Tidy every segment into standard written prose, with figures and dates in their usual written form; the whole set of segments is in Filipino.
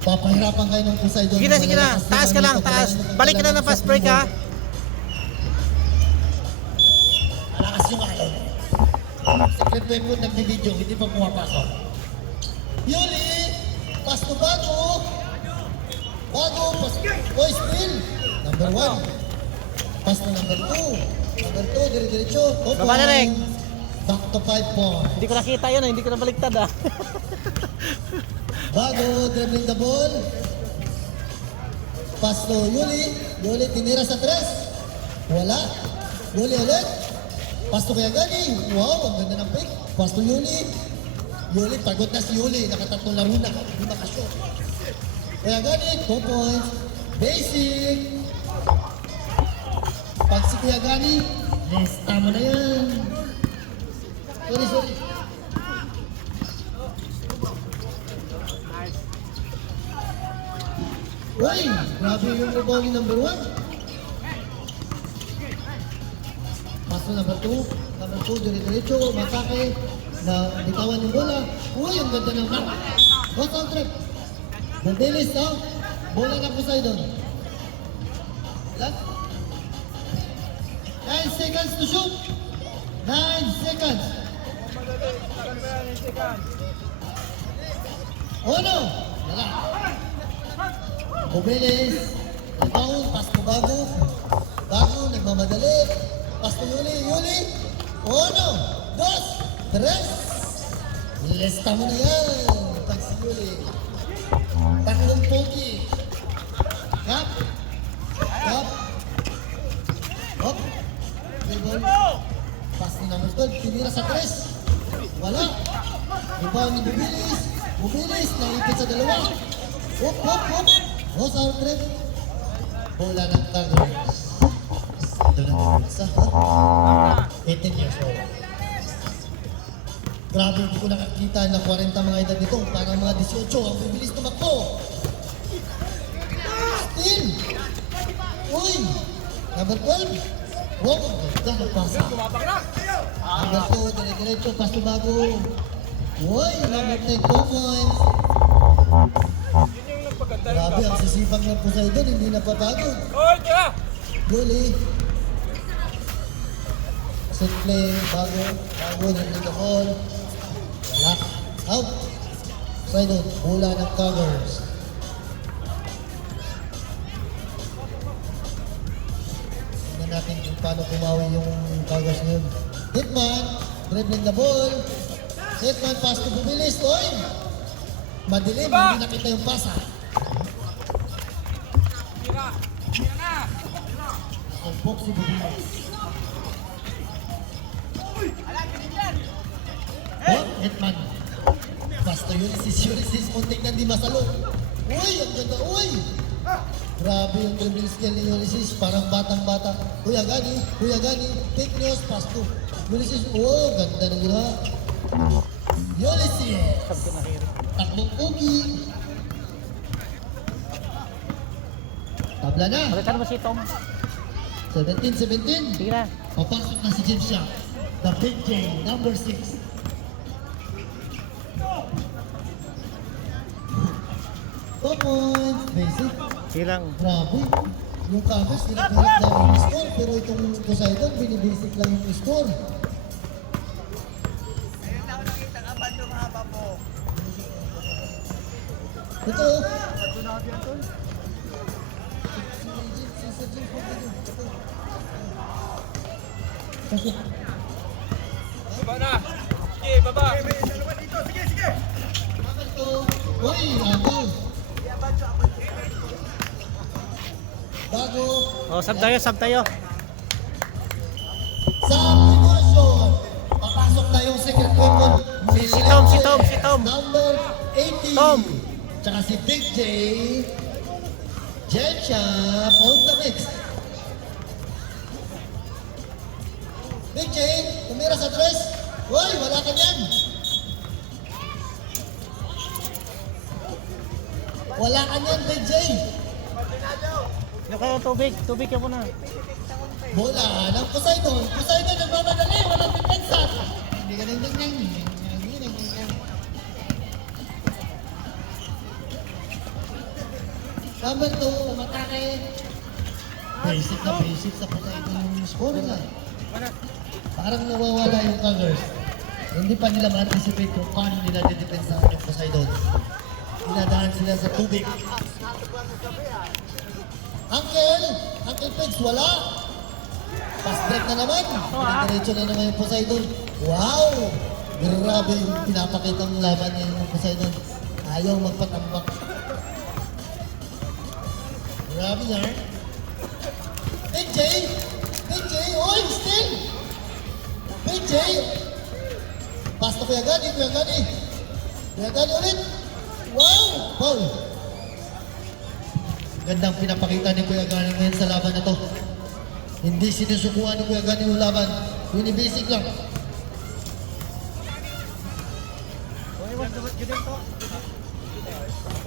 Papahirapan kayo ng Poseidon. Sige na, sige na. Taas ka lang, taas. Balik ka na ng fast break ha. Malakas yung alon. Secret weapon nagbibidyo, hindi pa pumapasok. Yuli! Pass to Bago! Bago! Pass to Boy Spill! Number 1. Pass to number 2. Number 2, dire-diretso. Baba na, Rick. Back to 5 points. Hindi ko nakita yun, hindi ko na baliktad ha. Bago, dribbling the ball. Pass to Yuli. Yuli, tinira sa 3. Wala. Yuli ulit. Pass to Kayagani. Wow, ang ganda ng pick. Pass to Yuli. Yuli, pagod na si Yuli. Nakatatlong laro na. Hindi makashoot. Kayagani, 2 points. Basic. Pag si Kayagani, yes, tama na yan. Sorry. Uy, grabe yung rebound ni number 1. Paso number 2. Number 2, dire-diretso, matake. Na bitawan yung bola. Uy, ang ganda ng block. What's on trip? Bandelis, no? Bola na Poseidon. Left. 9 seconds to shoot. 9 seconds. Oh no! Wala. Bubilis. Rebound, pass to Bago. Bago, nagmamadali. Pass to Yuli. Oh no! 2, 3. Lista mo na yan. Pag si Yuli. Tatlong pogi. Kap. Hop. Rebound. Pass ni number 12. Tinira sa 3. Wala. Rebound ni Bubilis. Naipit sa 2. Hop. Hose out trip. Bola ng Tigers. Ito na isa. 18 years old. Grabe, hindi ko nakakita na 40 mga edad nito. Parang mga 18 ang bibilis tumakbo. Still. Uy. Number 12. Wow, ganda ng pasa. Number 2, dire-diretso, pass to Bago. Uy, number 10, 2 points. Grabe, ang sisipag ng Poseidon, hindi napapagod. Guli. Set play, Bago, nandun the ball. Wala. Out. Poseidon, bola ng Tigers. Tingnan natin kung paano kumawi yung Tigers ngayon. Hitman, dribbling the ball. Hitman, pass to Bubilis. Oy! Madilim, hindi nakita yung pasa. Ang box si Bubilis. Oh, Hitman. Pass to Ulysses. Muntik na di masalo. Uy, ang ganda. Uy! Grabe yung dribbling skill ni Ulysses. Parang batang-bata. Kuya Gani. Take news, pass to Ulysses. Oh, ganda na gila. Ulysses. Takbong ugi. Tabla na. Balikan mo si Tom. 17-17. Sige na. Papasok na si Jim Shaq. The Big J, number 6. Points. Basic. Sige lang. Grabe. Yung Tigers, pinaghanap na yung score. Pero itong Poseidon, binibasic lang yung score. Ito. Baba na! Sige, baba! Sige! Uy, ako. Bago. Oh, sub tayo. Sa promotion, papasok na yung secret weapon. Si Tom. Number 80. Tom. Tsaka si Big J. Jencha, on the mix. Big J, tumira sa 3. Uy, wala ka dyan. Wala ka dyan, Big J. Yung kayo tubig ka muna. Bola ng Poseidon. Poseidon, nagmamadali. Walang depensa. Hindi ka nang Number 2, umatake. Basic sa Poseidon yung score na. Parang nawawala yung Colors. Hindi pa nila ma-anticipate kung paano nila didepensahan yung Poseidon. Dinadaan sila sa tubig. Uncle Pigs, wala. Fast break na naman. Diretso na naman yung Poseidon. Wow! Grabe yung pinapakitang laban niya yung Poseidon. Ayaw magpatambak. Grabe niya. BJ! Oy! Still! BJ! Pass to Kuya Gani. Kuya Gani ulit. Wow! Foul! Gandang pinapakita ni Kuya Gani ngayon sa laban na to. Hindi sinusukuan ni Kuya Gani yung laban. Basic lang.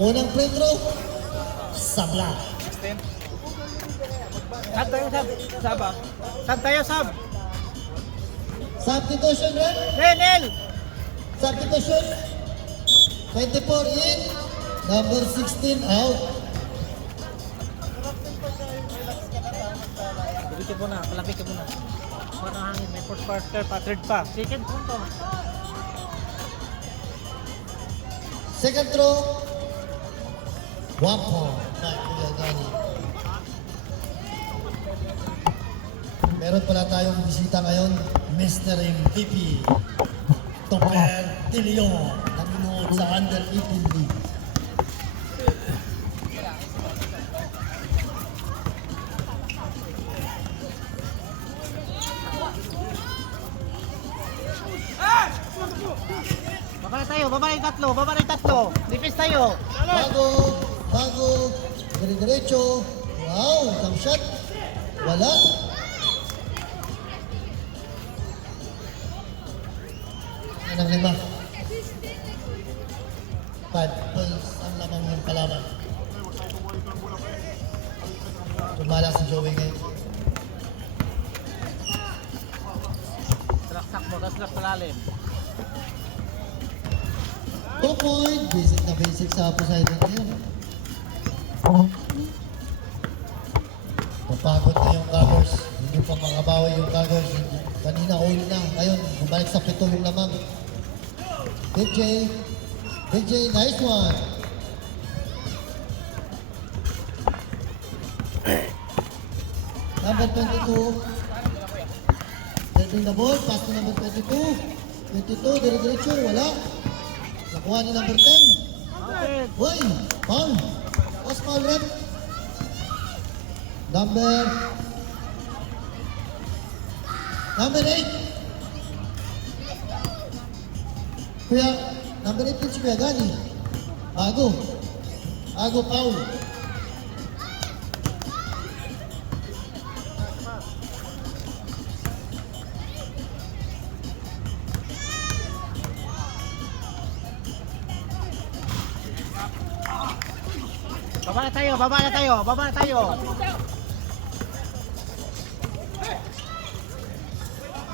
Unang free throw. Sabla. Sab tayo, sab. Sab ah. Sab tayo, sab. Substitution, Ren. Nel! Substitution. 24 in. Number 16 out. Palapit mo na, palapit mo na. Para hangin, may fourth quarter pa, third pa. Second punto. Second throw. Wapo. Kuya Gani. Meron pala tayong bisita ngayon, Mr. MVP. Toper De Leon. Nanonood sa Under 18 League. Baba na yung tatlo. Defense tayo. Bago. Diretso. Wow, jump shot. Wala. Yan ang 5. 5 points ang lamang ng kalaban. Tumala si Joey ngayon. Traksak mo, tas palalim. 2 point. Basic sa Poseidon ngayon. Mapagod na yung Cougars. Hindi pa makabawi yung Cougars. Kanina all na. Ngayon, bumalik sa 7 yung lamang. BJ, nice one. Number 22. Serving the ball. Pass to number 22. 22, dire-diretso. Wala. Nakuha ni number 10. Okay. Uy! Foul! Pass foul rep. Number 8. Kuya, number 8 din si Kuya Gani. Bago foul. Baba na tayo.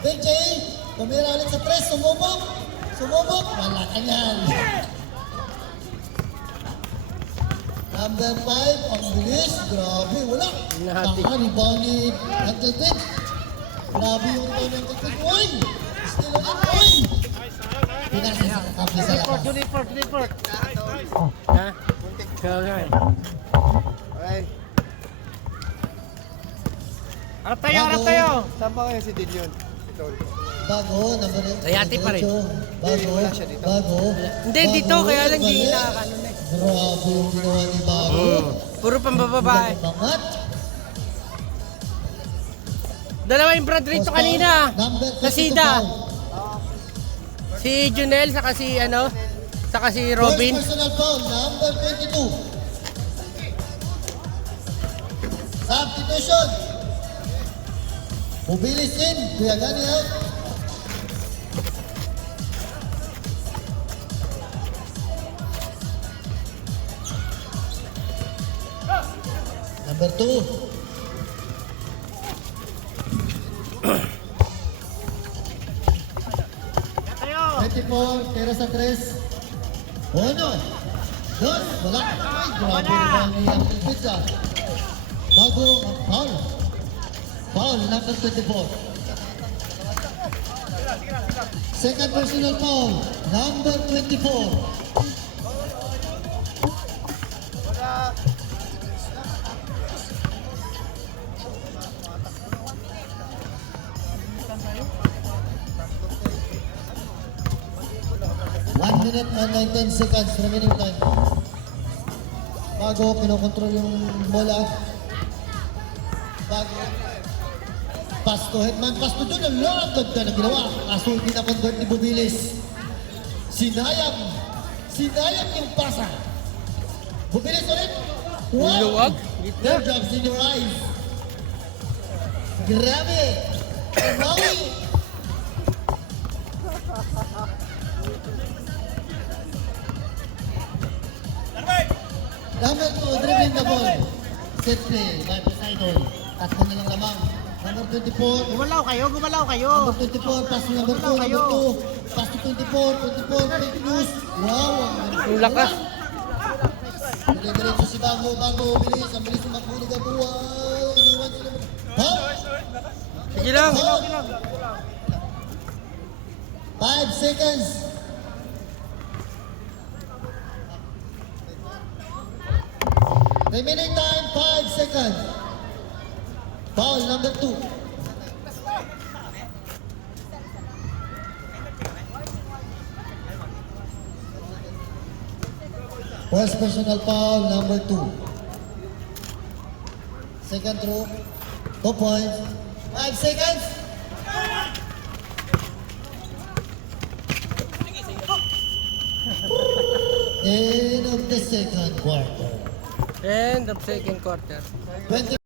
BJ, tumira ulit sa 3. Sumubok. Wala ka yan. Number 5, ang bilis. Grabe, wala. Rebound ni Uncle Ben. Grabe yung rebound ni Uncle Ben. Uy! Still ulit. Uy! Pinasa sa kakapi sa labas. Report. Ha? Okay. Harap tayo. Saan pa kaya si Dillion? Bago, number 8. Dayati pa rin. Bago. Hindi, dito, kaya lang di nakakano na. Grabe yung ginawa ni Bago. Puro pambababae. Bangat. Dalawa yung brad rito kanina. Number Sa 22 Sida. foul. Si Junel, saka si Robin. First personal foul, number 22. Substitution. Bubilis in. Kuya Gani out. Number 2. Tayo. 24, pero sa 3. Uno. Dos, wala. Ay, grabe naman ang pizza. Bago ang foul. Foul, number 24. Second personal foul, number 24. One minute and 19 seconds remaining time. Bago, kinokontrol yung bola. Bago. Pass to Hetman, pass to John. Ang ganda na ginawa. Kaso hindi na-convert ni Bubilis. Sinayang yung pasa. Bubilis ulit. Luwag. Good job, senior eyes. Grabe. Maui. Number 2, dribbling the ball. Set play by Poseidon. Tatlo na lang lamang. Number 24. Gumalaw kayo, gumalaw kayo. Number 24, pass to number 2, number 2. Pass to 24, fake news. Wow, Ang lakas. Diretso si Bango, bilis. Ang bilis makulig ang buhay. Iniwan sila. Ha? Sige lang. 5 seconds. Remaining time, 5 seconds. Foul number 2. First personal foul number 2. Second throw. 2 points. 5 seconds. End of the second quarter. End of second quarter. 20